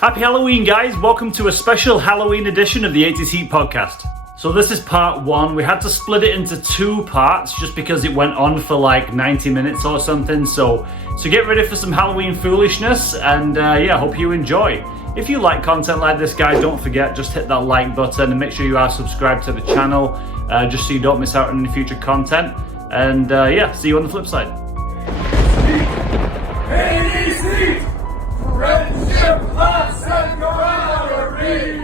Happy Halloween, guys. Welcome to a special Halloween edition of the 80s Heat podcast. So this is part one. We had to split it into two parts just because it went on for like 90 minutes or something. So get ready for some Halloween foolishness and hope you enjoy. If you like content like this, guys, don't forget, just hit that like button and make sure you are subscribed to the channel just so you don't miss out on any future content. And see you on the flip side. Friendship, class, and camaraderie!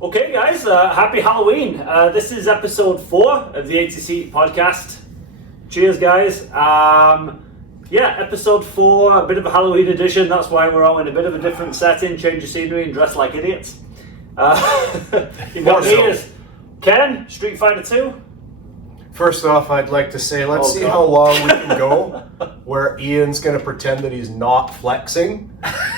Okay, guys, happy Halloween. This is episode 4 of the 80s Heat podcast. Cheers, guys. Episode 4, a bit of a Halloween edition. That's why we're all in a bit of a different setting, change of scenery, and dress like idiots. You've got me as Ken, Street Fighter 2. First off, I'd like to say, let's see how long we can go where Ian's going to pretend that he's not flexing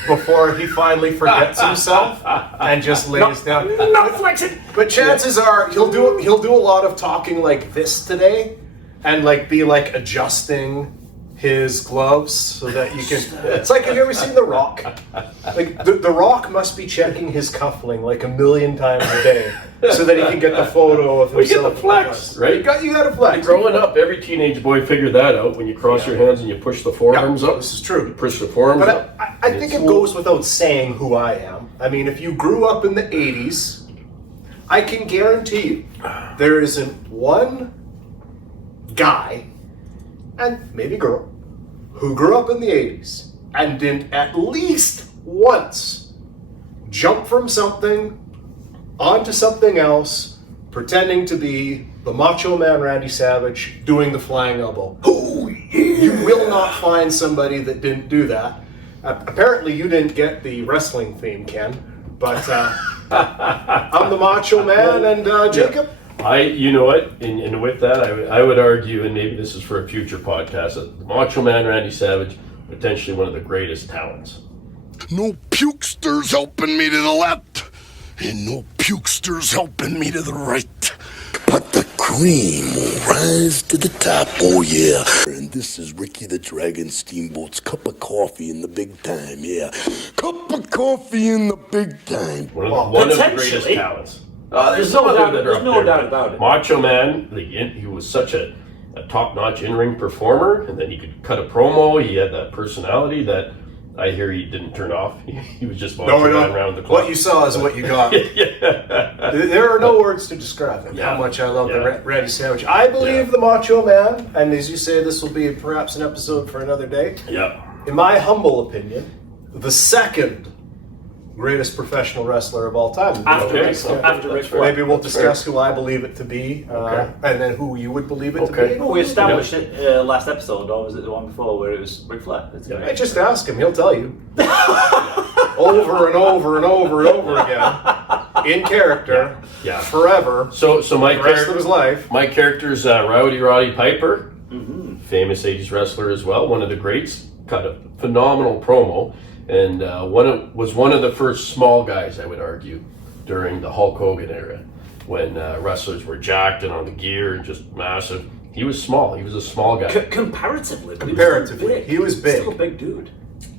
before he finally forgets himself and just lays down. Not flexing! But chances are he'll do a lot of talking like this today and be adjusting his gloves so that you can. It's like, have you ever seen The Rock? The Rock must be checking his cuffling like 1,000,000 times a day so that he can get the photo of himself. You get the flex, right? You got to flex. Growing up, every teenage boy figured that out. When you cross your hands and you push the forearms up. This is true. You push the forearms up. But I think it goes without saying who I am. I mean, if you grew up in the 80s, I can guarantee you there isn't one guy, and maybe girl, who grew up in the 80s and didn't at least once jump from something onto something else, pretending to be the Macho Man Randy Savage doing the flying elbow. Oh, yeah. You will not find somebody that didn't do that. Apparently you didn't get the wrestling theme, Ken, but I'm the Macho Man, and Jacob? You know what, and with that, I would argue, and maybe this is for a future podcast, that the Macho Man Randy Savage, potentially one of the greatest talents. No pukesters helping me to the left, and no pukesters helping me to the right. But the cream will rise to the top, oh yeah. And this is Ricky the Dragon Steamboat's cup of coffee in the big time, yeah. Cup of coffee in the big time. One of the greatest talents. There's no doubt about it. Macho Man, he was such a top-notch in-ring performer, and then he could cut a promo. He had that personality that I hear he didn't turn off. He was just Macho Man around the clock. What you saw is what you got. Yeah. There are no words to describe him. How much I love the Randy Savage. I believe the Macho Man, and as you say, this will be perhaps an episode for another day. Yeah. In my humble opinion, the second greatest professional wrestler of all time. After Ric Flair. Maybe we'll discuss who I believe it to be, and then who you would believe it to be. Well, we established it last episode, or was it the one before where it was Ric Flair? I just ask him; he'll tell you over and over and over and over again, in character, forever. So my the rest of his life. My character's Rowdy Roddy Piper, famous 80s wrestler as well, one of the greats. Cut a phenomenal promo. And was one of the first small guys, I would argue, during the Hulk Hogan era, when wrestlers were jacked and on the gear and just massive. He was small. He was a small guy. Comparatively, he was big. Still a big dude.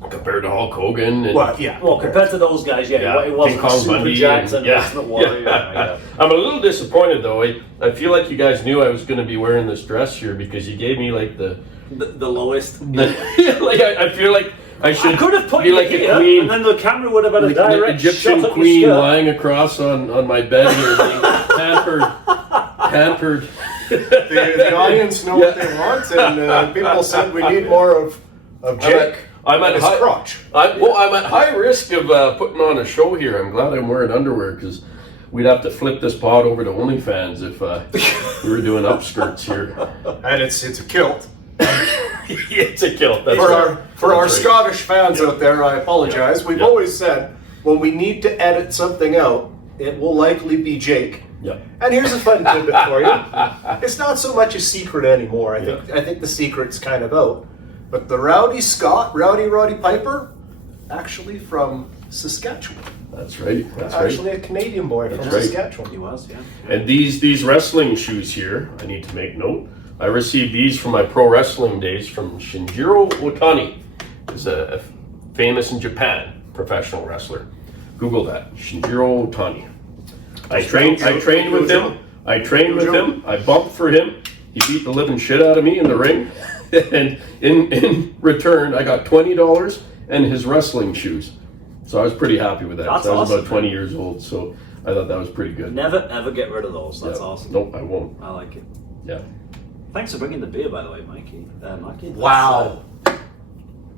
Compared to Hulk Hogan. And, Well, compared to those guys, it wasn't King Kong Super Bundy Jackson, and Ultimate Warrior. I'm a little disappointed, though. I feel like you guys knew I was going to be wearing this dress here because you gave me the lowest. I feel like I could have put be you like here, a queen, and then the camera would have had a direct an Egyptian shot of queen your skirt. lying across on my bed here, being pampered. The audience know what they want, and people said we need more of Jake. I'm at crotch. I'm at high risk of putting on a show here. I'm glad I'm wearing underwear because we'd have to flip this pod over to OnlyFans if we were doing upskirts here. And it's a kilt. It's a kilt. For our Scottish fans out there, I apologize. We've always said when we need to edit something out, it will likely be Jake. Yeah. And here's a fun tidbit for you. It's not so much a secret anymore. I think the secret's kind of out. But the Rowdy Piper, actually from Saskatchewan. That's right. That's actually a Canadian boy from Saskatchewan. He was, yeah. And these wrestling shoes here, I need to make note. I received these from my pro wrestling days from Shinjiro Otani. He's a famous in Japan, professional wrestler. Google that, Shinjiro Otani. I trained with him. I bumped for him. He beat the living shit out of me in the ring. And in return, I got $20 and his wrestling shoes. So I was pretty happy with that. That's I was awesome, about 20 years old, so I thought that was pretty good. Never ever get rid of those. That's Yeah. awesome. Nope, I won't. I like it. Yeah. Thanks for bringing the beer, by the way, Mikey. Mikey. Wow.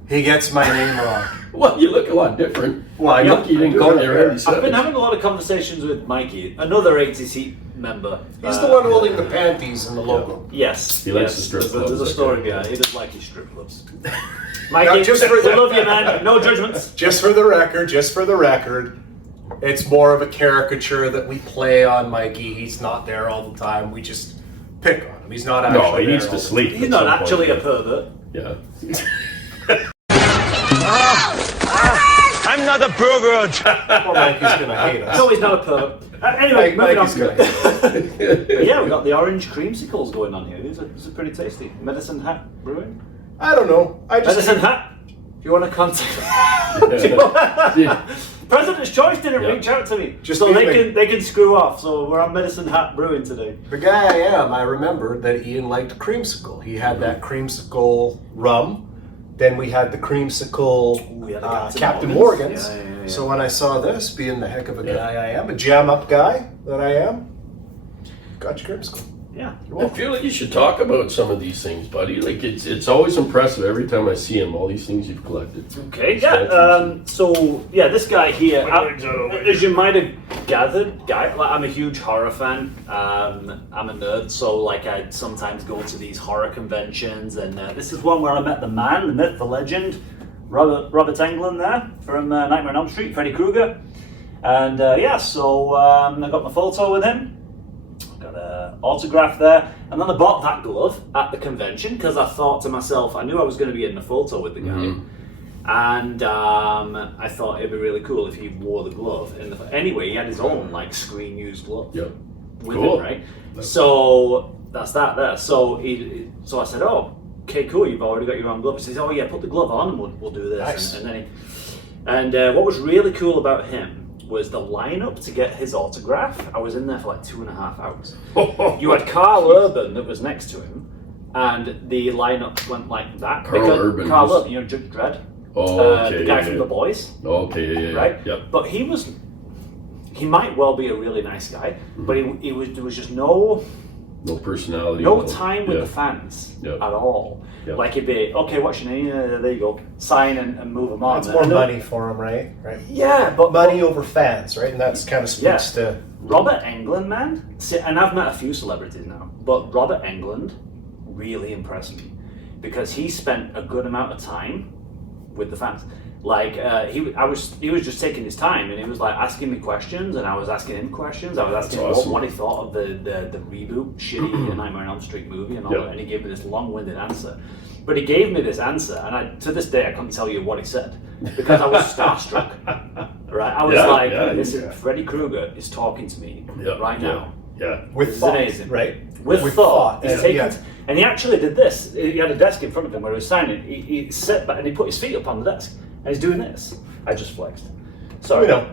He gets my name wrong. Well, you look a lot different. Well, I I'm know- lucky you I didn't do call have me hair. already. I've been having a lot of conversations with Mikey, another 80s Heat member. He's the one holding the panties and the logo. Yes. He likes yes. the strip There's clubs, a that story guy. behind it. He does like his strip clubs. Now, Mikey, just for we the- love you, man. No judgments. Just for the record, it's more of a caricature that we play on Mikey. He's not there all the time. We just pick on him. He's not actually No, he there needs all to the sleep. He's at not some point. actually a pervert. Yeah. I'm not a pervert. time. Poor Mikey's gonna hate us. No, he's not a pervert. Anyway, moving on. Mikey's gonna hate us. Yeah, we got the orange creamsicles going on here. These are pretty tasty. Medicine Hat Brewing. I don't know. I just Medicine Hat. If you want to contact, Yeah. President's Choice didn't Yeah. reach out to me, Just so leave me. they can screw off. So we're on Medicine Hat Brewing today. the guy I am. I remembered that Ian liked creamsicle. He had that creamsicle rum. Then we had the creamsicle We had the Captain Morgan's. Morgan's. Yeah. So when I saw this, being the heck of a Yeah. guy I am, a jam up guy that I am, got your creamsicle. Yeah. I feel like you should talk about some of these things, buddy. Like it's always impressive every time I see him. All these things you've collected. Okay, yeah. So yeah, this guy here, as you might have gathered, I'm a huge horror fan. I'm a nerd, so like I sometimes go to these horror conventions, and this is one where I met the man, the myth, the legend, Robert Englund there from Nightmare on Elm Street, Freddy Krueger, and yeah, so I got my photo with him. Got an autograph there, and then I bought that glove at the convention because I thought to myself, I knew I was going to be in a photo with the guy, and I thought it'd be really cool if he wore the glove. Anyway, he had his own like screen used glove Yep. with Cool. him, right? So that's that there. So so I said, oh, okay, cool. You've already got your own glove. He says, oh yeah, put the glove on, and we'll do this. Nice. And then what was really cool about him was the lineup to get his autograph. I was in there for like 2.5 hours. You had Carl Urban that was next to him, and the lineup went like that. Carl Urban Carl was- Urban, you know, Judge Dredd, Oh, okay. the guy yeah, from yeah. The Boys, Okay, yeah. right? Yep. But he might well be a really nice guy, but there was just no No personality. time with yeah. the fans Yeah. at all. Yeah. Like it'd be, okay, what's your name? There you go. Sign and move them on. That's more And money for him, right? Yeah, but Money over fans, right? And that's kind of speaks to. Robert Englund, man. See, and I've met a few celebrities now, but Robert Englund really impressed me because he spent a good amount of time with the fans. Like he was just taking his time, and he was like asking me questions, and I was asking him questions. I was asking him awesome. what he thought of the reboot, shitty Nightmare on Elm Street movie, and all Yeah. that. And he gave me this long-winded answer. But he gave me this answer, and to this day I couldn't tell you what he said because I was starstruck. Right? I was Yeah, like, yeah, "This yeah. is Freddy Krueger is talking to me Yeah, right yeah, now." Yeah. With This is thought, amazing. right? With thought. He's and, taking yeah. and he actually did this. He had a desk in front of him where he was signing. He sat back and he put his feet up on the desk, and he's doing this. I just flexed. Sorry. We know.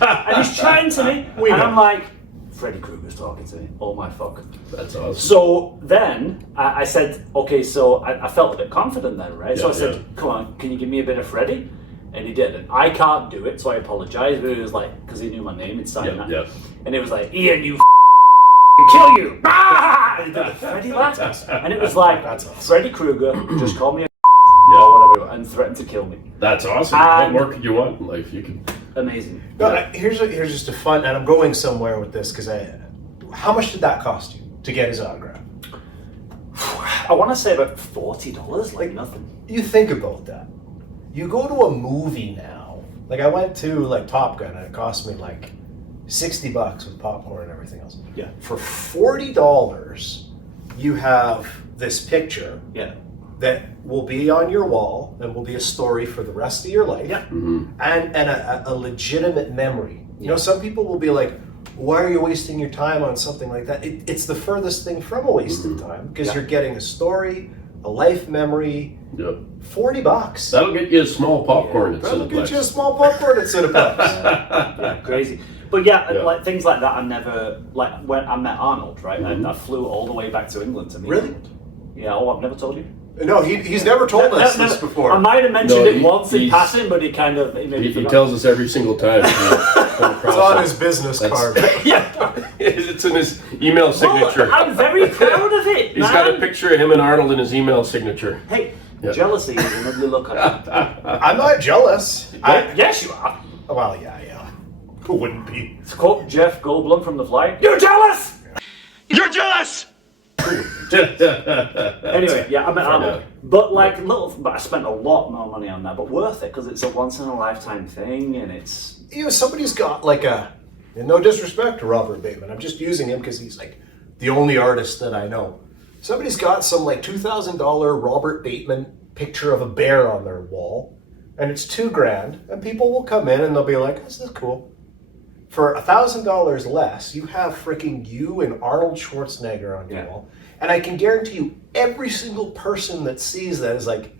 And he's chatting to me, We and know. I'm like, Freddy Krueger's talking to me. Oh my fuck. That's awesome. So then I said, okay, so I felt a bit confident then, right? So I Yeah, said, yeah. come on, can you give me a bit of Freddy? And he did. And I can't do it, so I apologized. But he was like, because he knew my name, he'd sign Yeah, that. yeah. And it was like, Ian, you kill you. Ah! And he did the Freddy laugh. And it was like, That's awesome. Freddy Krueger just called me a Yeah. or whatever and threatened to kill me. That's awesome. And- What more could you want in life? You can. Amazing. No, here's just a fun, and I'm going somewhere with this because how much did that cost you to get his autograph? I want to say about $40, like nothing. You think about that. You go to a movie now. Like I went to like Top Gun, and it cost me like $60 with popcorn and everything else. Yeah. For $40, you have this picture Yeah. that will be on your wall and will be a story for the rest of your life. Yeah. And a legitimate memory. You know, some people will be like, why are you wasting your time on something like that? It's the furthest thing from a wasted time because Yeah. you're getting a story a life memory. Yep. $40. That'll get you a small popcorn at That'll get you a Cineplex. small popcorn at Cineplex. Yeah, crazy. But yeah, like things like that. I never like when I met Arnold. Right, I flew all the way back to England to meet Really? Arnold. Yeah. Oh, I've never told you. No, he's never told us this before. I might have mentioned No, it once in he's- passing, but he kind of maybe He forgot. tells us every single time. It's on his business card. Yeah. It's in his email signature. Well, I'm very proud of it. He's man. got a picture of him and Arnold in his email signature. Hey, Yeah. jealousy is an ugly look on it. I'm not jealous. Yes, you are. Well, yeah. Who wouldn't be? To quote Jeff Goldblum from The Fly, "You're jealous." You're jealous! Anyway, yeah, I met Arnold. Yeah. But but I spent a lot more money on that, but worth it because it's a once in a lifetime thing, and it's Somebody's got like and no disrespect to Robert Bateman, I'm just using him because he's like the only artist that I know. Somebody's got some like $2,000 Robert Bateman picture of a bear on their wall, and it's $2,000, and people will come in and they'll be like, "This is cool." For $1,000 less, you have freaking you and Arnold Schwarzenegger on your Yeah. wall, and I can guarantee you, every single person that sees that is like,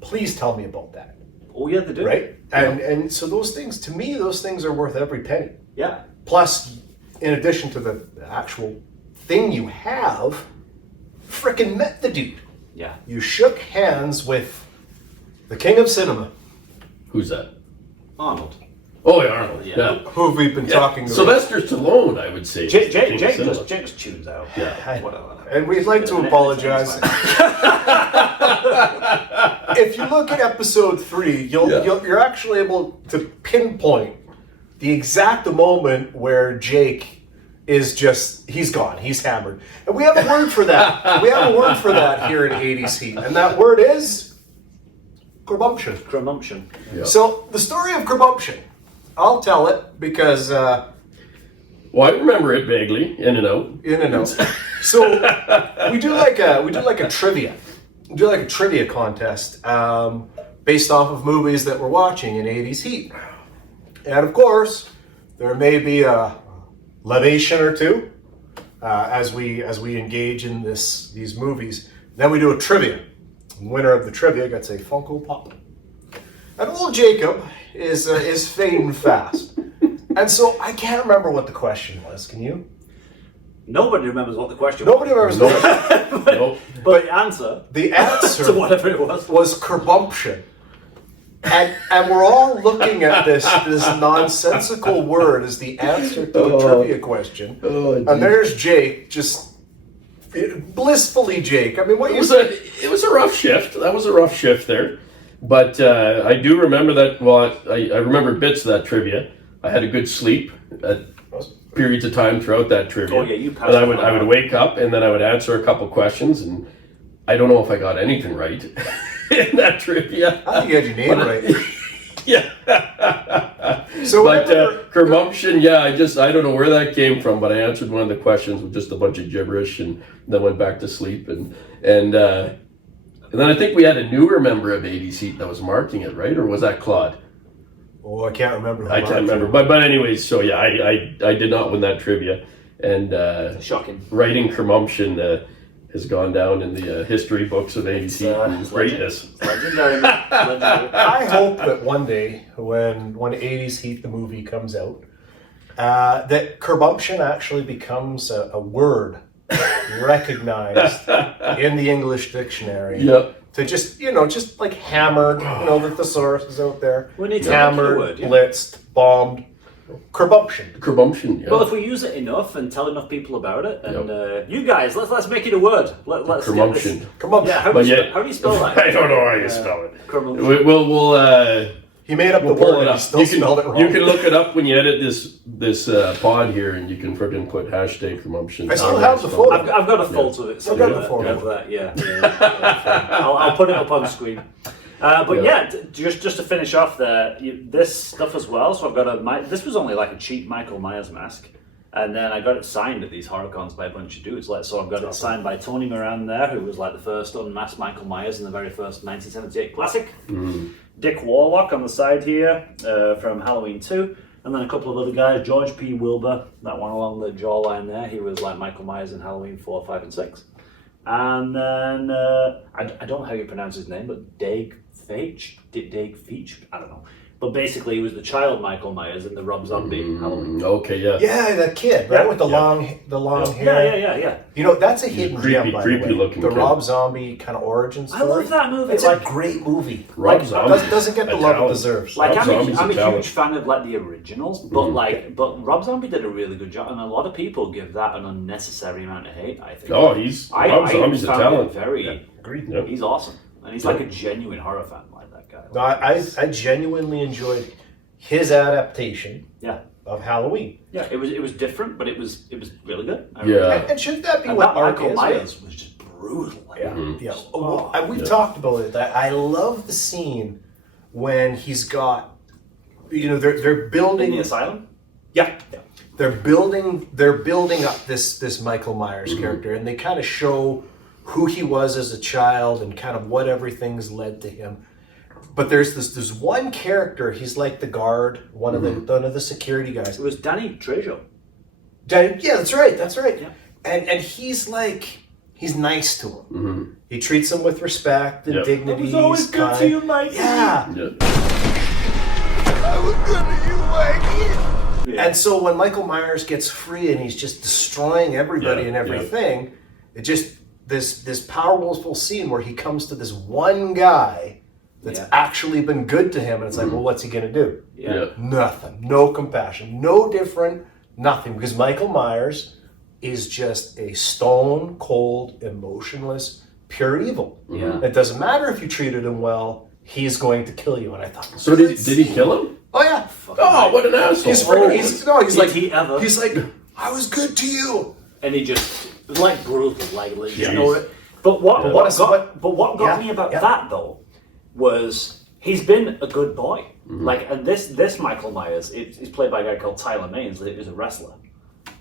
"Please tell me about that." oh yeah, they do. Right? And so those things, to me, those things are worth every penny. Yeah. Plus, in addition to the actual thing you have, frickin' met the dude. Yeah. You shook hands with the king of cinema, Who's that? Arnold. Oh, yeah, Arnold. Yeah. Yeah. who we've been talking to. Sylvester Stallone, I would say. Jake is the king of cinema. just tunes out. Yeah. Whatever. And we'd like to apologize. If you look at episode 3, you're actually able to pinpoint the exact moment where Jake is he's gone, he's hammered. And we have a word for that. We have a word for that here in 80s Heat. And that word is curbumption. Curmumption. Yeah. So the story of curbumption, I'll tell it because Well, I remember it vaguely, in and out. in and out. So we do like a trivia. We do like a trivia contest based off of movies that we're watching in 80s Heat. And of course, there may be a libation or two as we engage in these movies. Then we do a trivia. The winner of the trivia gets a Funko Pop. And old Jacob is fading fast. And so I can't remember what the question was. Can you? Nobody remembers what the question Nobody remembers the question. Nope. But the answer The answer to whatever it was. curbumption. And we're all looking at this nonsensical word as the answer to a trivia question. And there's Jake, just blissfully Jake. I mean, what It you was said? a rough shift. That was a rough shift there. But I do remember that, well, I remember bits of that trivia. I had a good sleep at periods of time throughout that trivia. Oh, yeah, you passed And I that would on. wake up and then I would answer a couple questions, and I don't know if I got anything right in that trivia. I think you had your name right. Yeah. So But whenever- curmumption, yeah, I don't know where that came from, but I answered one of the questions with just a bunch of gibberish and then went back to sleep. And then I think we had a newer member of 80s Heat that was marking it, right? Or was that Claude? Oh, I can't remember. I can't remember. But anyways, so yeah, I did not win that trivia. And Shocking. writing curmumption has gone down in the history books of 80s Heat and greatness. Legendary. Legendary. I hope that one day, when 80s Heat the movie comes out, that curbumption actually becomes a word recognized in the English dictionary. Yep. To just like hammered, the thesaurus is out there. We need to hammered, make it a word, yeah. blitzed, bombed, curbumption. Curmumption, yeah. Well, if we use it enough and tell enough people about it, and you guys, let's make it a word. Let's get curmumption. this- Curbumption. Yeah, how But do you, yet- how do you spell that? I don't know how you spell it. Curmumption. We'll He made up We'll the pull word. it He up. still spelled it wrong. You can look it up when you edit this pod here, and you can friggin' put hashtag curmumption. I still have the photo. I've got a photo of it. So I've got the photo. of that, yeah. I'll put it up on the screen. But just to finish off there, this stuff as well. So I've got this was only like a cheap Michael Myers mask, and then I got it signed at these horror-cons by a bunch of dudes. So I've got it signed by Tony Moran there, who was like the first unmasked Michael Myers in the very first 1978 classic. Dick Warlock on the side here from Halloween 2. And then a couple of other guys, George P. Wilbur, that one along the jawline there. He was like Michael Myers in Halloween 4, 5, and 6. And then I don't know how you pronounce his name, but Dave Feach, I don't know. But basically, he was the child Michael Myers in the Rob Zombie Halloween. Okay, yeah. Yeah, that kid, right, Yeah. with the long hair. Yeah. You know, that's a hidden gem, by the creepy way. looking the kid. Rob Zombie kind of origin story. I love that movie. It's like, a great movie. Rob Zombie. Doesn't get the love it deserves. like Rob Zombie's I'm a a talent. huge fan of like the originals, but but Rob Zombie did a really good job, and a lot of people give that an unnecessary amount of hate. I think. Oh, Rob Zombie's a found talent. it very. Agreed. Yep. He's awesome, and he's like a genuine horror fan, like that guy. No, I genuinely enjoyed his adaptation Yeah, of Halloween. yeah. It was different, but it was really good. Yeah. And shouldn't that be And what that art Michael is? Myers was just brutal. Like, Yeah. We've talked about it. I love the scene when he's got, they're in building the asylum. Yeah. They're building up this Michael Myers character, and they kind of show who he was as a child and kind of what everything's led to him. But there's this one character, he's like the guard, one of the security guys. It was Danny Trejo. Yeah, that's right. Yeah. And he's like, he's nice to him. He treats him with respect and dignity. It was always He's good kind. to you, Mikey. Yeah. Yeah. I was good to you, Mikey. And so when Michael Myers gets free and he's just destroying everybody Yeah, and everything, it just this powerful scene where he comes to this one guy that's actually been good to him, and it's like, well, what's he gonna do? Yeah. Nothing. No compassion. No different. Nothing. Because Michael Myers is just a stone cold, emotionless, pure evil. Yeah. It doesn't matter if you treated him well. He's going to kill you. And I thought, So did he kill him? oh yeah. Oh, what an asshole! He's Did like, he ever? he's like, I was good to you. And he just it was like brutal, like you Jeez. know. But what got me about Yeah. that though was he's been a good boy. Like, and this Michael Myers, he's played by a guy called Tyler Maines, who's a wrestler.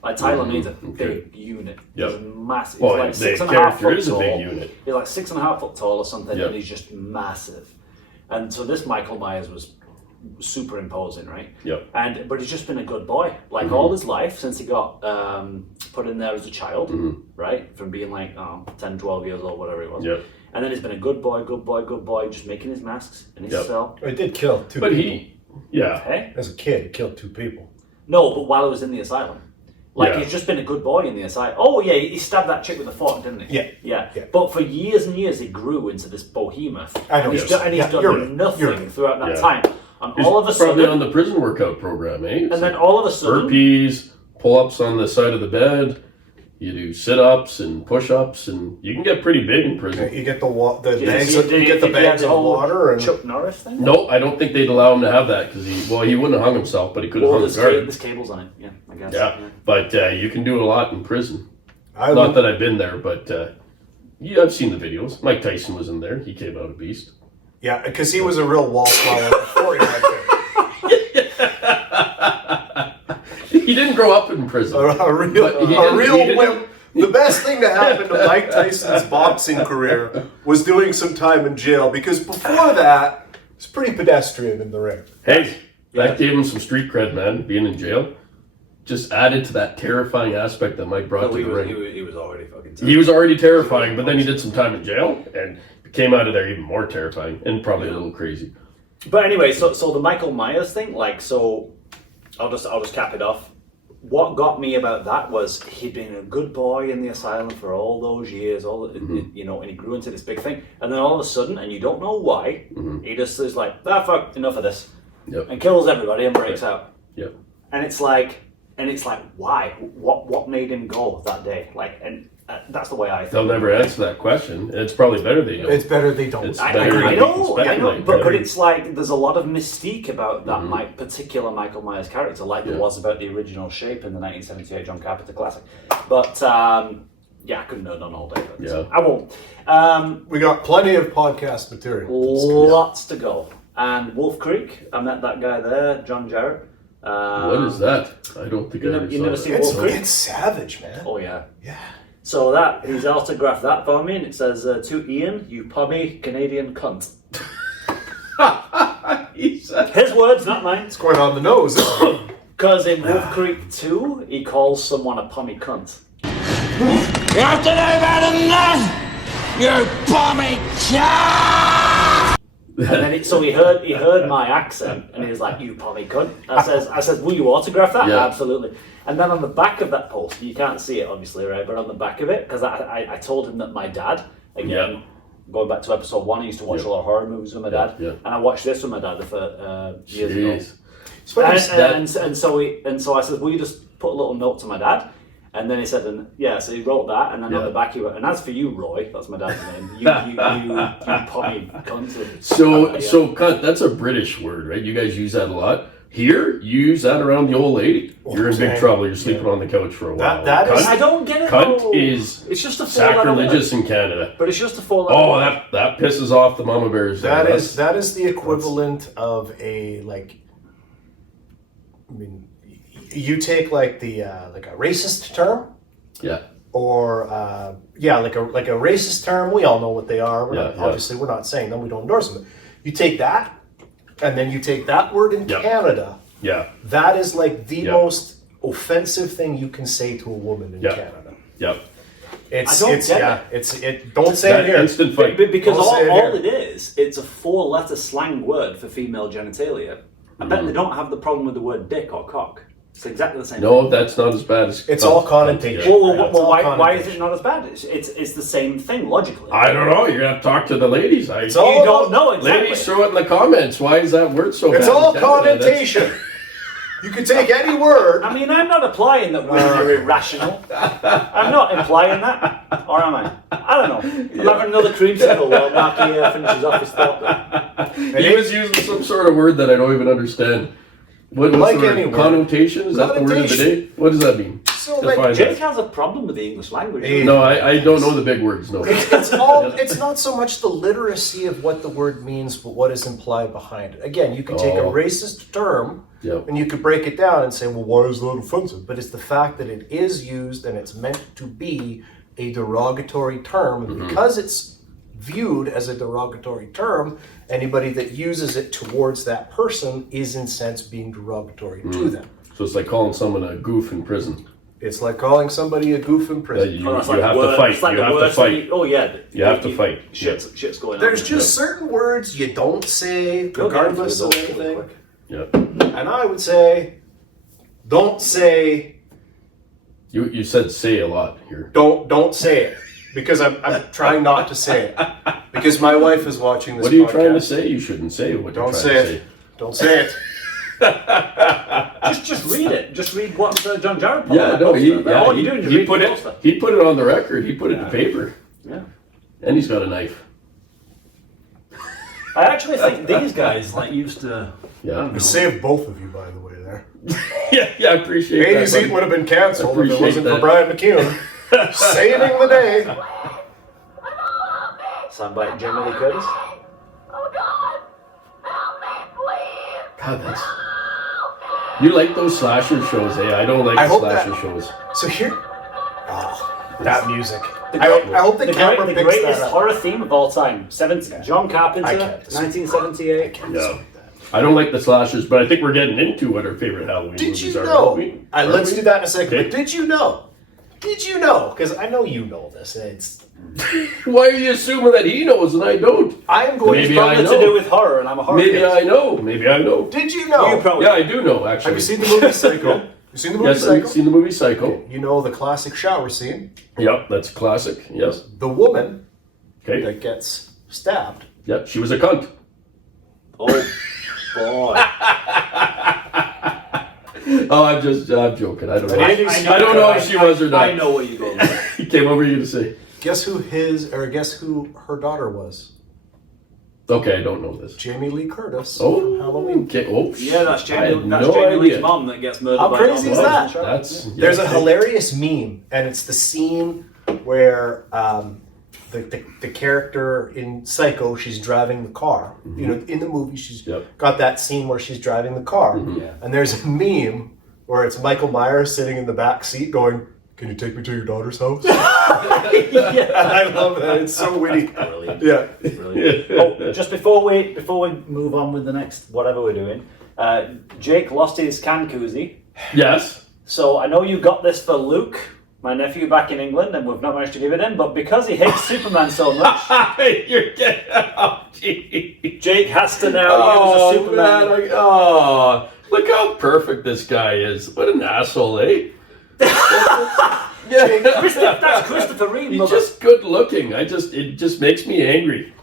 Like Tyler Maines, a big unit. Yep. He's massive. He's Well, like the 6.5 character foot is a tall. big unit. He's like 6.5 foot tall or something, Yep. and he's just massive. And so this Michael Myers was super imposing, right? Yep. But he's just been a good boy, like all his life since he got put in there as a child, right? From being like 10, 12 years old, whatever it was. Yep. And then he's been a good boy, just making his masks in his Yep. cell. He did kill two But people. Hey? As a kid, he killed two people. No, but while he was in the asylum. Like, Yeah. he's just been a good boy in the asylum. Oh, yeah, he stabbed that chick with a fork, didn't he? Yeah. But for years and years, he grew into this behemoth. I know And he's what done, you're and he's saying. done Yeah, you're right. nothing You're right. throughout that Yeah. time. And He's all of a probably sudden... on the prison workout program, eh? And then all of a sudden... burpees, pull-ups on the side of the bed. You do sit-ups and push-ups, and you can get pretty big in prison. You get the Did you bags. see- Of, did you get the think he had bags of whole water and. Chuck Norris thing? No, I don't think they'd allow him to have that because he wouldn't have hung himself, but he could have Well, hung a there's guard. cables on it. Yeah, I guess. Yeah, but you can do a lot in prison. I Not love, that I've been there, but yeah, I've seen the videos. Mike Tyson was in there. He came out a beast. yeah, because he was a real wallflower before he got there. He didn't grow up in prison. A real But he didn't- wimp. The best thing to happen to Mike Tyson's boxing career was doing some time in jail, because before that, it's pretty pedestrian in the ring. Hey, that gave him some street cred, man. Being in jail just added to that terrifying aspect that Mike brought No, to the ring. he was already fucking He was already terrifying, but then he did some time in jail and came out of there even more terrifying and probably a little crazy. But anyway, so the Michael Myers thing, like, so I'll just cap it off. What got me about that was he'd been a good boy in the asylum for all those years, and he grew into this big thing, and then all of a sudden, and you don't know why, he just is like, fuck, enough of this, Yep. and kills everybody and breaks out. Yep. And it's like, why? What made him go that day? Like, and that's the way I They'll think. never answer that question. And it's probably better they don't. It's better they don't. It's I better know, they can speculate, but right? it's like there's a lot of mystique about that particular Michael Myers character, like there was about the original Shape in the 1978 John Carpenter classic. But I could nerd on all day. But Yeah. I won't. We got plenty of podcast material. Lots to go. And Wolf Creek, I met that guy there, John Jarrett. What is that? I don't think I ever you saw never that. seen It's, Wolf Creek? it's savage, man. Oh yeah. Yeah. So he's autographed that for me, and it says, "To Ian, you pommy Canadian cunt." He said- His words, not mine. It's quite on the nose, isn't it? Because in Wolf Creek 2, he calls someone a pommy cunt. You have to know better than that! You pommy cat! And then so he heard my accent, and he was like, "You pommy cunt." I says, "Will you autograph that?" Yeah. Absolutely. And then on the back of that post, you can't see it obviously, right? But on the back of it, because I told him that my dad, again, going back to episode 1, I used to watch a lot of horror movies with my dad, and I watched this with my dad for years ago. And so I said, "Will you just put a little note to my dad?" And then he said, so he wrote that, and then on the back he wrote, "And as for you, Roy," that's my dad's name, you pommy cunt. So cunt, that's a British word, right? You guys use that a lot. Here, you use that around the old lady. You're in big trouble. You're sleeping on the couch for a while. That is- I don't get it. Cunt though. is it's just a four-letter sacrilegious word. in Canada. But it's just a four-letter Oh, word. that pisses off the mama bears. That is the equivalent of a you take like a racist term, or like a racist term. We all know what they are. Obviously, we're not saying them. We don't endorse them. You take that, and then you take that word in Canada. Yeah. That is like the most offensive thing you can say to a woman in Canada. Yep. Don't say it here. Instant fight. Because Don't say it all here. it is, it's a four-letter slang word for female genitalia. I bet they don't have the problem with the word dick or cock. It's exactly the same. No, that's not as bad as. It's all connotation. Well, why is it not as bad? It's the same thing logically. I don't know. You're gonna have to talk to the ladies. all You don't know exactly. Ladies, throw it in the comments. Why is that word so bad? It's all in Canada? connotation. You can take any word. I mean, I'm not implying that women are irrational. I'm not implying that. Or am I? I don't know. I'm having another creamsicle while Marky finishes off his thought. He was using some sort of word that I don't even understand. What's Like the word? any word. Connotation? Is that the word of the day? What does that mean? So Define Jake that. has a problem with the English language. No, I don't know the big words. No. it's not so much the literacy of what the word means, but what is implied behind it. Again, you can take a racist term and you could break it down and say, well, why is that offensive? But it's the fact that it is used and it's meant to be a derogatory term. And because it's viewed as a derogatory term, anybody that uses it towards that person is in sense being derogatory to them. So it's like calling someone a goof in prison. It's like calling somebody a goof in prison. You have to fight. It's like You the have to worst fight. thing. Oh yeah. You have to fight. Shit's going on. There's just certain words you don't say regardless of anything. Yeah. And I would say, don't say, You said say a lot here. don't say it. Because I'm trying not to say it. Because my wife is watching this What are you podcast. trying to say? You shouldn't say what you're Don't trying say to say. it. Don't say it. Just read it. Just read what John Jarrett put on Yeah, that no, poster. All you do is read the poster. He put it on the record. He put it to paper. Yeah. And he's got a knife. I actually think these guys used to. Yeah. I saved both of you, by the way, there. yeah, I appreciate that. Amy's Eating would have been canceled if it Appreciate wasn't that. for Brian McCune. Saving the day. Soundbite Jamie Lee Curtis. God, that's... You like those slasher shows, eh? I don't like I the hope slasher that- shows. So here... Oh, that music. I hope the camera The picks greatest that up. horror theme of all time. John Carpenter, I can't disagree. 1978. Yeah. I don't like the slashers, but I think we're getting into what our favorite Halloween Did movies you are. know? aren't we? Let's do that in a second. Okay. But did you know? Did you know? Because I know you know this. Why are you assuming that he knows and I don't? I am going Maybe to... I Nothing know. to do with horror, and I'm a horror Maybe kid. I know. Maybe I know. Did you know? You probably. Yeah, I do know, actually. Have you seen the movie Psycho? You seen the movie Yes, Psycho? I've seen the movie Psycho. You know the classic shower scene. Yep, that's classic. Yes. The woman Okay. that gets stabbed. Yep, she was a cunt. Oh boy. Oh, I'm joking. I don't know. I don't know if she was or not. I know what you're going with. He came over here to say. Guess who her daughter was? Okay, I don't know this. Jamie Lee Curtis Oh, from Halloween. okay. Oh, Yeah, that's I Jamie. had That's no Jamie Lee's idea. mom that gets murdered. How by crazy Tom is Cruise that? in the show. That's There's a yeah. hilarious meme, and it's the scene where the character in Psycho, she's driving the car. You know, in the movie, she's Yep. got that scene where she's driving the car. Yeah. And there's a meme where it's Michael Myers sitting in the back seat going, "Can you take me to your daughter's house?" Yeah. I love that. It's so witty. Brilliant. Yeah. Brilliant. Oh, just before we move on with the next whatever we're doing, Jake lost his can koozie. Yes. So I know you got this for Luke. my nephew back in England, and we've not managed to give it in, but because he hates Superman so much, You're getting geez. Jake has to now use a Superman. Man, look how perfect this guy is. What an asshole, eh? That's Christopher Reeve. He's just good looking. It just makes me angry.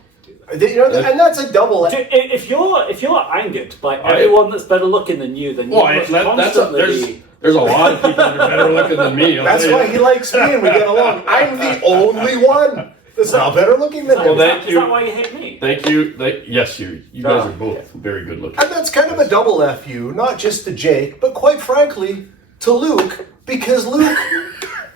You know, and that's a double. If you're angered by anyone that's better looking than you, then you must constantly be. There's a lot of people that are better looking than me. That's why he likes me and we get along. I'm the only one that's not better looking than him. Is that why you hate me? Thank you. Yes, you guys are both very good looking. And that's kind of a double FU, not just to Jake, but quite frankly, to Luke, because Luke,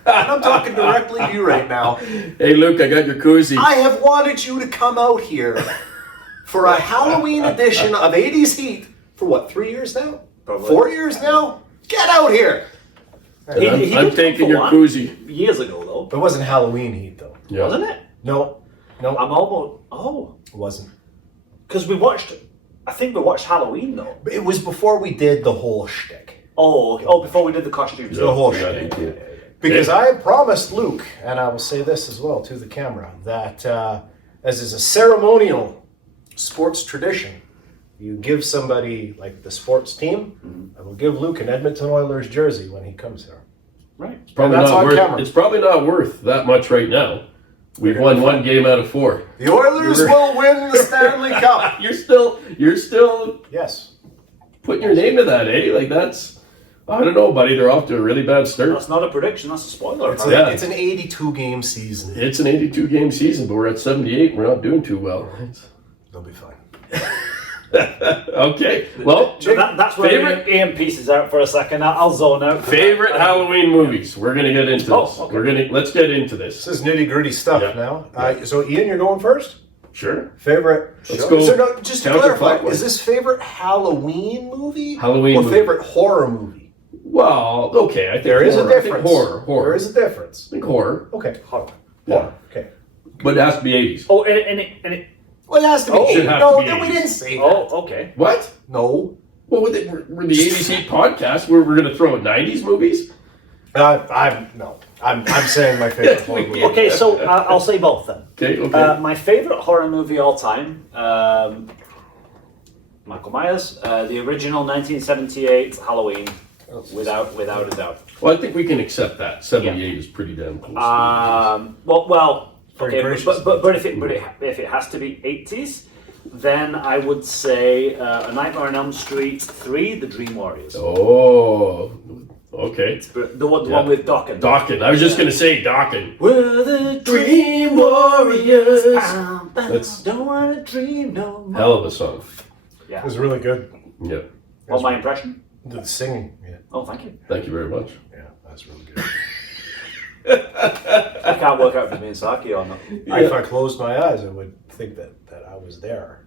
and I'm talking directly to you right now. Hey, Luke, I got your koozie. I have wanted you to come out here for a Halloween edition of 80s Heat for what, 3 years now? Probably. 4 years now? Get out here! He I'm did taking for your one koozie. years ago, though, But it wasn't Halloween Heat, though. Yeah. wasn't it? No, I'm almost. it wasn't. Because I think we watched Halloween though. It was before we did the whole shtick. Before we did the costumes. The whole Yeah, shtick. yeah. Because I promised Luke, and I will say this as well to the camera, that as is a ceremonial sports tradition, you give somebody like the sports team, I will give Luke an Edmonton Oilers jersey when he comes here. Right. It's probably And that's not on worth. camera. It's probably not worth that much right now. We've won 1 game out of 4. The Oilers will win the Stanley Cup. You're still Yes. putting your name to that, eh? Like that's. I don't know, buddy. They're off to a really bad start. That's not a prediction. That's a spoiler. Yeah. It's an 82-game season. It's an 82-game season, but we're at 78 and we're not doing too well. They'll be fine. Okay. Well, That's where Ian pieces out for a second. I'll zone out. favorite Halloween movies. We're gonna get into this. Oh, okay. Let's get into this. This is nitty-gritty stuff Yeah. now. So, Ian, you're going first? Sure. Favorite? Let's go So, no, just to clarify, counterclockwise. is this favorite Halloween movie? Halloween or movie. favorite horror movie? Well, okay. I think There is a horror. I think difference. horror. There is a difference. I think horror. Okay, horror. Yeah. Okay. But it has to be 80s. Oh, and it. Well, it has to be. Oh, it should have no, to be then we 80s. didn't say that. Oh, okay. What? No. Well, we're the 80s Heat podcast. We're going to throw in 90s movies? I'm saying my favorite horror movie. Okay, so I'll say both then. Okay. My favorite horror movie all time, Michael Myers, the original 1978 Halloween, without a doubt. Well, I think we can accept that. 78 is pretty damn close. Very Okay, gracious. but if it has to be 80s, then I would say A Nightmare on Elm Street 3, The Dream Warriors. Oh, okay. The one with Dokken. Dokken. I was just going to say Dokken. We're the Dream Warriors. That's don't wanna dream no more. Hell of a song. It was really good. Yeah. What my impression? The singing. Yeah, Oh, thank you. Thank you very much. that's really good. I can't work out if it's being Saki or not. If I closed my eyes, I would think that I was there.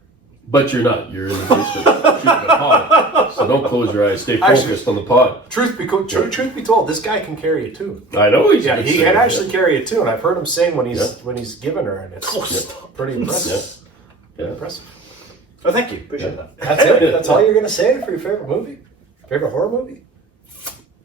But you're not. You're in the basement shooting a pod. So don't close your eyes. Stay focused on the pod. Truth be told, this guy can carry a tune. I know he's Yeah, a good he singer, can actually carry a tune. I've heard him sing when he's given her, and it's stop. pretty impressive. Yeah. Impressive. Oh, thank you. Appreciate that. That's it. That's all you're gonna say for your favorite movie, favorite horror movie.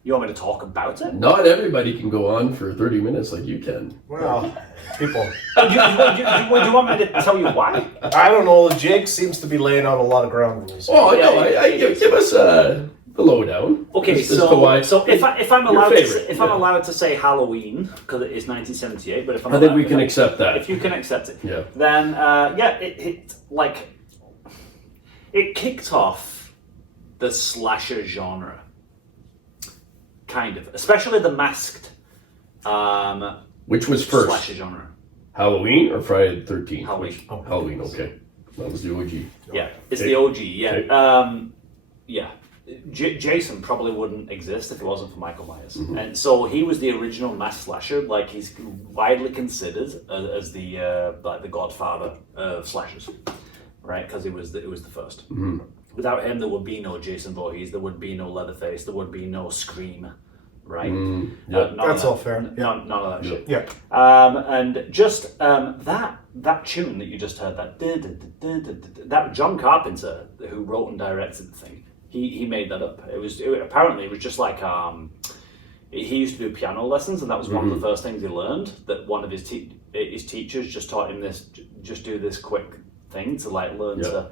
You want me to talk about it? Not everybody can go on for 30 minutes like you can. Well, people. Do you want me to tell you why? I don't know. Jake seems to be laying out a lot of ground rules. Oh, Yeah, no, I give us the lowdown. Okay, as to why- so if I'm your allowed favorite, if I'm yeah. allowed to say Halloween because it is 1978, but if I'm I think allowed- we can accept that. If you can accept it, Yeah. then it kicked off the slasher genre, kind of, especially the masked Which was first? slasher genre. Halloween or Friday the 13th? Halloween. Which- Halloween, okay. That was the OG. Yeah, it's Okay. the OG. Yeah, Okay. yeah. Jason probably wouldn't exist if it wasn't for Michael Myers, Mm-hmm. and so he was the original mass slasher. Like he's widely considered as the godfather of slashers, right? Because it was the first. Mm-hmm. Without him, there would be no Jason Voorhees. There would be no Leatherface. There would be no Scream, right? yeah. None That's of all that- fair. None of that shit. Yeah. And just that tune that you just heard, that John Carpenter, who wrote and directed the thing, he made that up. Apparently it was just like he used to do piano lessons, and that was one of the first things he learned. That one of his teachers just taught him this, just do this quick thing to like learn to,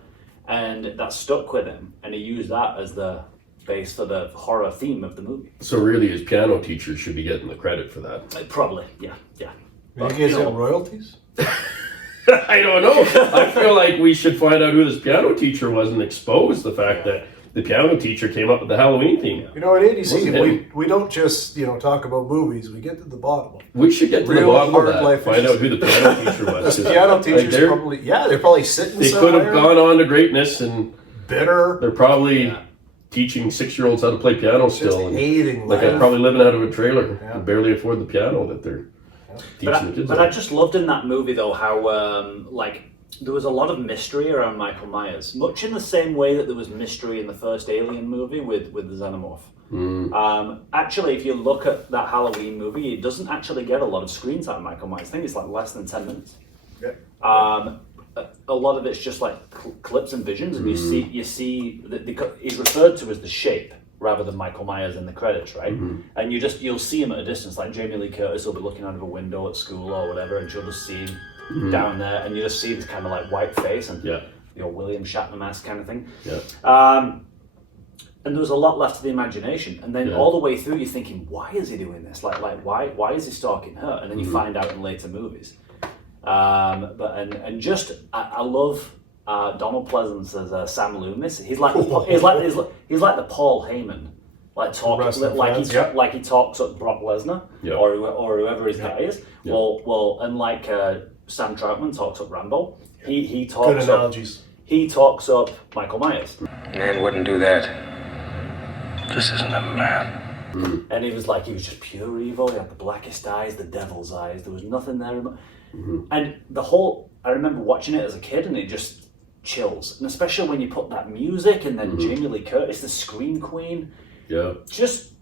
and that stuck with him, and he used that as the base for the horror theme of the movie. So really, his piano teacher should be getting the credit for that. Probably, yeah. You guys get royalties? I don't know. I feel like we should find out who this piano teacher was and expose the fact that the piano teacher came up with the Halloween theme. You know, at ADC, Wasn't we don't just, talk about movies. We get to the bottom of it. We should get to the Real bottom of hard that. life Find issues. out who the piano teacher was. The piano teachers they're- probably, they're probably sitting They somewhere. could have gone on to greatness, and bitter, they're probably teaching 6-year-olds how to play piano just still. And, hating like life. I'm probably living out of a trailer and barely afford the piano that they're teaching the kids. But I just loved in that movie though how there was a lot of mystery around Michael Myers, much in the same way that there was mystery in the first Alien movie with the Xenomorph. Actually, if you look at that Halloween movie, it doesn't actually get a lot of screen time. Michael Myers, I think it's like less than 10 minutes. Yeah. A lot of it's just like clips and visions, and you see that he's referred to as the Shape rather than Michael Myers in the credits, right? And you'll see him at a distance, like Jamie Lee Curtis will be looking out of a window at school or whatever, and she'll just see him down there, and you just see this kind of like white face and William Shatner-esque kind of thing. And there was a lot left to the imagination, and then all the way through you're thinking, why is he doing this? Like why is he stalking her? And then you find out in later movies. I love Donald Pleasance as Sam Loomis. He's like the Paul Heyman, like he talks up Brock Lesnar or whoever his guy is. Well, unlike Sam Troutman talks up Rambo, he talks Good analogies. He talks up Michael Myers. Man wouldn't do that. This isn't a man. And he was just pure evil. He had the blackest eyes, the devil's eyes. There was nothing there. And I remember watching it as a kid, and it just chills. And especially when you put that music, and then Jamie Lee Curtis, the Scream Queen. Yeah. Just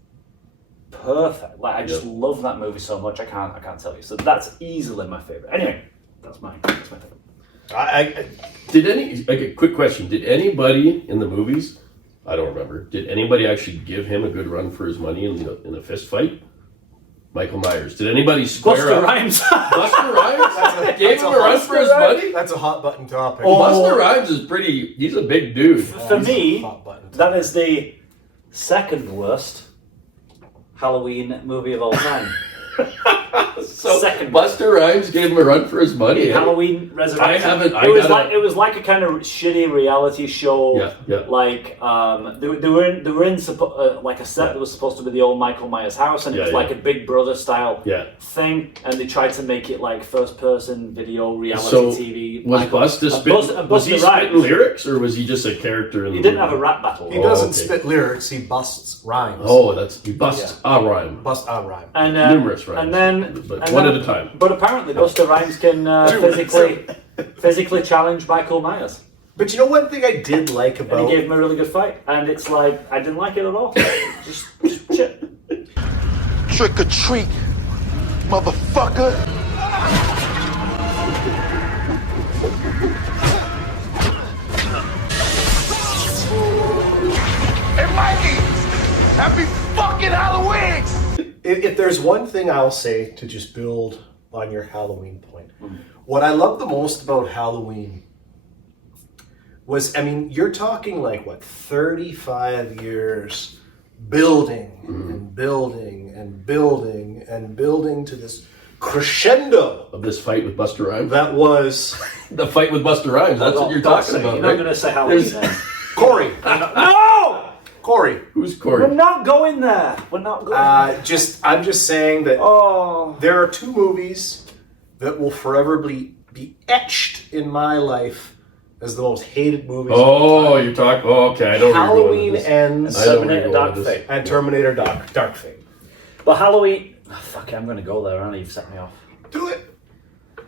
perfect. Like I just love that movie so much. I can't tell you. So that's easily my favorite. Anyway, that's my favorite. A quick question. Did anybody in the movies, I don't remember, did anybody actually give him a good run for his money in a fist fight? Michael Myers. Did anybody square Buster up? Rhymes. Buster Rhymes? Gave him a run for his money? That's a hot button topic. Buster Rhymes is he's a big dude. For me, that is the second worst Halloween movie of all time. So Second. Buster Rhymes gave him a run for his money. Halloween Resurrection. It was like a kind of shitty reality show. Like they were in like a set that was supposed to be the old Michael Myers house, and it was like a Big Brother style thing, and they tried to make it like first person video reality TV. Was Buster spitting lyrics, or was he just a character in the He didn't movie? have a rap battle. He doesn't spit lyrics, he busts rhymes. Oh, he busts a rhyme. Bust a rhyme. And numerous rhymes. But one at a time. But apparently Buster Rhymes can physically challenge Michael Myers. But you know one thing I did like about... And he gave him a really good fight. And it's like, I didn't like it at all. just shit. Trick or treat, motherfucker. Hey, Mikey! Happy fucking Halloween! If there's one thing I'll say to just build on your Halloween point, what I love the most about Halloween was, you're talking 35 years building and building and building and building to this crescendo of this fight with Buster Rhymes. That was the fight with Buster Rhymes. That's what you're talking about. You're not going to say Halloween then. Corey. No! Corey. Who's Corey? We're not going there. We're not going there. I'm just saying that there are two movies that will forever be etched in my life as the most hated movies. Oh, you're talking. Oh, okay, I know. Halloween Ends Terminator Dark Fate. and Terminator Dark Fate. But Halloween. Oh, fuck it, I'm going to go there, aren't I? You've set me off. Do it.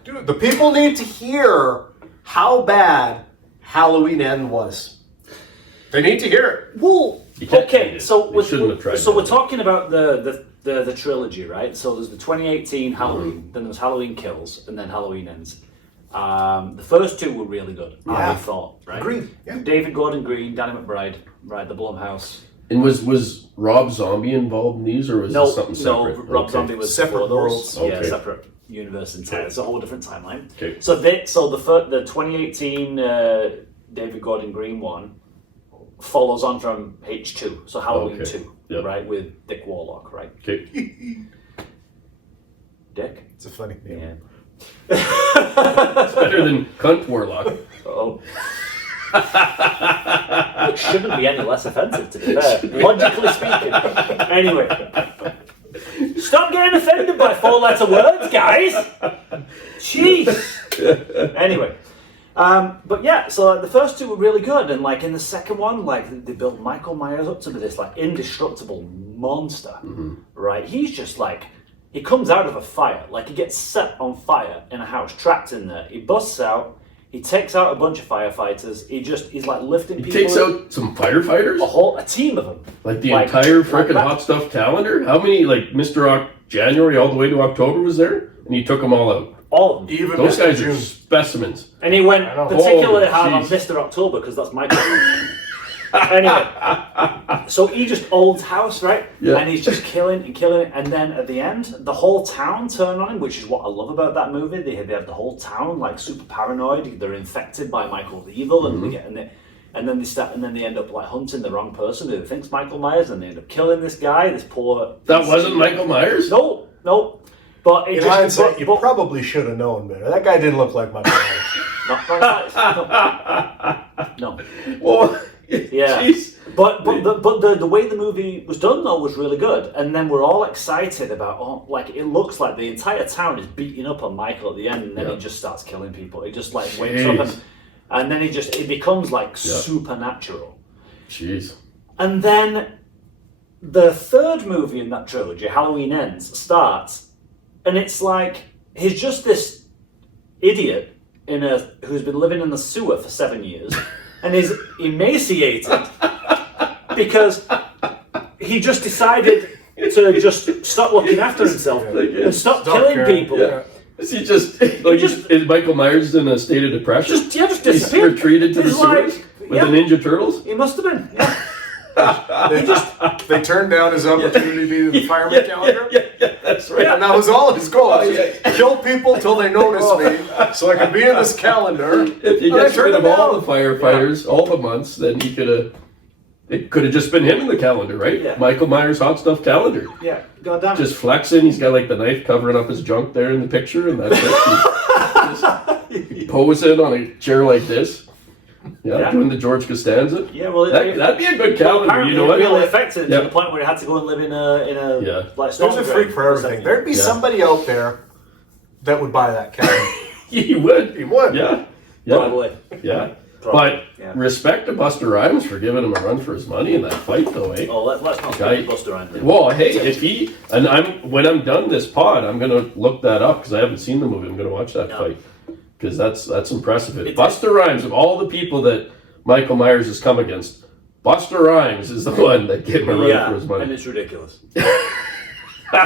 The people need to hear how bad Halloween End was. They need to hear it. Well, okay, so we're that. talking about the trilogy, right? So there's the 2018 Halloween, then there's Halloween Kills, and then Halloween Ends. The first two were really good, I thought, right? Agreed. Yeah. David Gordon Green, Danny McBride, right? The Blumhouse. And was Rob Zombie involved in these, or was No, this something separate? no, Rob Okay. Zombie was Separate before those. worlds. Yeah, Okay. separate universe entirely. It's a whole different timeline. Okay. So the 2018 David Gordon Green one follows on from H2, so Halloween Okay. 2, Yep. right, with Dick Warlock, right? Okay. It's Dick? a funny name. Yeah. It's better than Cunt Warlock. Oh. It shouldn't be any less offensive, to be fair. Logically speaking. Anyway. Stop getting offended by 4-letter words, guys! Jeez! Anyway. But yeah, so the first two were really good, and like in the second one, like they built Michael Myers up to be this like indestructible monster, right? He's just like, he comes out of a fire, like he gets set on fire in a house, trapped in there. He busts out, he takes out a bunch of firefighters. He's like lifting He people. takes out some firefighters? a team of them. Like the entire frickin' that. Hot Stuff calendar? How many, like Mr. January all the way to October was there? And he took them all out. All of them. Even Those Mr. guys June. are specimens. And he went know. particularly Oh, hard on jeez. Mr. October because that's Michael. Anyway, so he just holds house, right? Yeah. And he's just killing and killing, and then at the end, the whole town turn on him, which is what I love about that movie. They have the whole town like super paranoid. They're infected by Michael the Evil, and they get and then they end up like hunting the wrong person who thinks Michael Myers, and they end up killing this guy, this poor. That wasn't Michael Myers? No. But it In just, hindsight, you but- probably should have known better. That guy didn't look like my parents. No. Well, Yeah. jeez. But the way the movie was done though was really good, and then we're all excited about like it looks like the entire town is beating up on Michael at the end, and then he just starts killing people. He just like wakes up and then it becomes like supernatural. Jeez. And then the third movie in that trilogy, Halloween Ends, starts, and it's like he's just this idiot who's been living in the sewer for 7 years and is emaciated because he just decided to just stop looking after himself and stop killing caring. people. Yeah. Is he just, is Michael Myers in a state of depression? Just He's disappeared. retreated to the He's sewers with the Ninja Turtles? He must have been. Yeah. They turned down his opportunity to be the fireman calendar. Yeah, that's right. And that was all his goal. Oh, yeah. Kill people till they notice me, so I can be in this calendar. If he And I gets rid turned of it all down. the firefighters, all the months, then it could have just been him in the calendar, right? Yeah. Michael Myers Hot Stuff calendar. Yeah. God damn it. Just flexing, he's got like the knife covering up his junk there in the picture, and that's it. Just posing on a chair like this. Yeah, doing the George Costanza. Yeah, well, That'd be a good calendar, apparently you know what? it really affected him Yeah. to the point where he had to go and live in a like There's a storm freak drain for everything. There'd be somebody out there that would buy that calendar. He would. He would. Yeah. Probably. Yeah. Probably, But yeah. respect to Buster Rhymes for giving him a run for his money in that fight, though, eh? Oh, let's not Guy- speak Buster Rhymes. Well, hey, if he and when I'm done this pod, I'm gonna look that up because I haven't seen the movie. I'm gonna watch that fight because that's impressive. If Buster Rhymes, of all the people that Michael Myers has come against, Buster Rhymes is the one that gave him a run for his and money. it's ridiculous.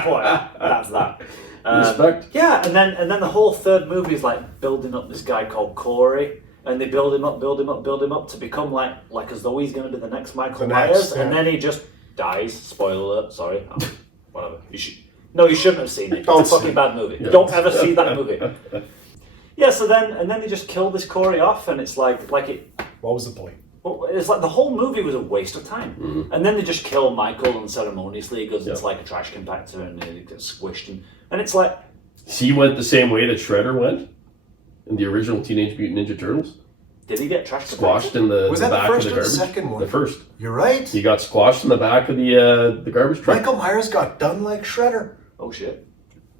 Boy, that's that. Respect. Yeah, and then the whole third movie is like building up this guy called Corey, and they build him up to become like as though he's going to be the next Michael Myers, and then he just dies. Spoiler alert. Sorry. Whatever. You shouldn't have seen it. It's a fucking bad movie. Yeah. Don't ever see that movie. Yeah. So then they just kill this Corey off, and it's like it. What was the point? Well, it's like the whole movie was a waste of time. Mm-hmm. And then they just kill Michael unceremoniously because it's like a trash compactor and he gets squished. And it's like... He went the same way that Shredder went in the original Teenage Mutant Ninja Turtles. Did he get trash Squashed compacted? in the Was that the back first of the or the garbage? second one? The first. You're right. He got squashed in the back of the garbage truck. Michael Myers got done like Shredder. Oh, shit.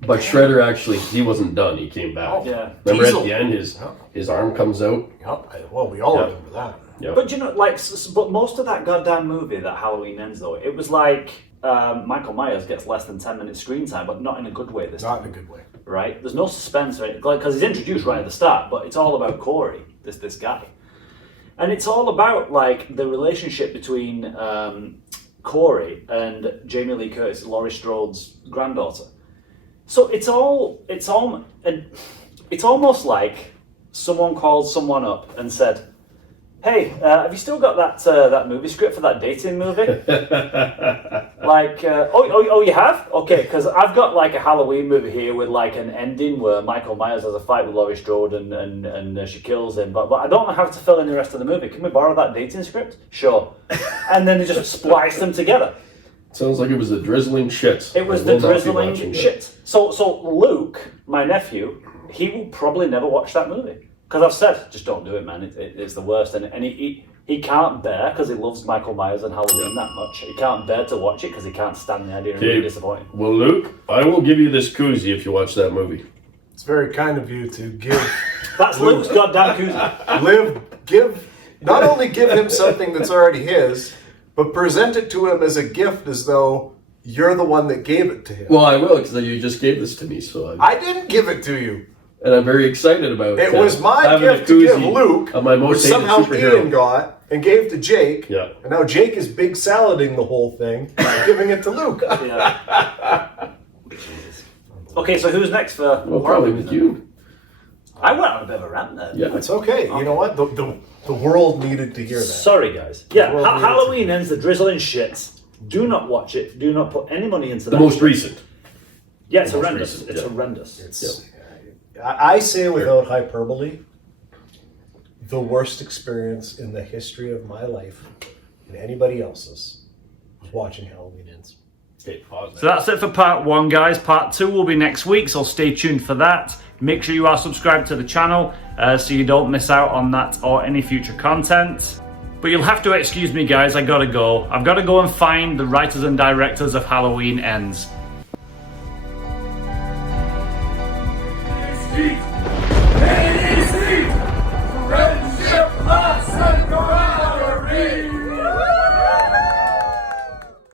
But Shredder actually, he wasn't done. He came back. Yeah. Remember Diesel. at the end, his arm comes out. Yep. Well, we all remember that. Yep. But you know, but most of that goddamn movie, that Halloween Ends, though, it was like Michael Myers gets less than 10 minutes screen time, but not in a good way this time. Not in a good way. Right? There's no suspense or anything, because he's introduced right at the start, but it's all about Corey, this guy. And it's all about like the relationship between Corey and Jamie Lee Curtis, Laurie Strode's granddaughter. So it's almost like someone called someone up and said, Hey, have you still got that movie script for that dating movie? You have? Okay, because I've got like a Halloween movie here with like an ending where Michael Myers has a fight with Laurie Strode and she kills him, but I don't know how to fill in the rest of the movie. Can we borrow that dating script? Sure. And then they just splice them together. Sounds like it was the drizzling shit. It was the drizzling shit. So Luke, my nephew, he will probably never watch that movie. Because I've said, just don't do it, man. It's the worst. And he can't bear, because he loves Michael Myers and Halloween that much. He can't bear to watch it because he can't stand the idea of being disappointed. Well, Luke, I will give you this koozie if you watch that movie. It's very kind of you to give. That's Luke's goddamn koozie. Not only give him something that's already his, but present it to him as a gift as though you're the one that gave it to him. Well, I will, because you just gave this to me, so I didn't give it to you. And I'm very excited about it. It was my gift to give Luke, of my most which somehow superhero. Ian got and gave to Jake. Yeah. And now Jake is big salading the whole thing, giving it to Luke. Yeah. Okay, so who's next for? Well, probably with you. I went on a bit of a rant there. Yeah. It's okay. You know what? The world needed to hear that. Sorry, guys. Yeah, Halloween ends the drizzling shits. Do not watch it. Do not put any money into that. The most recent. Yeah, it's horrendous. It's horrendous. I say without hyperbole, the worst experience in the history of my life and anybody else's was watching Halloween Ends. So that's it for part 1, guys. Part 2 will be next week, so stay tuned for that. Make sure you are subscribed to the channel so you don't miss out on that or any future content. But you'll have to excuse me, guys. I gotta go. I've got to go and find the writers and directors of Halloween Ends. Streets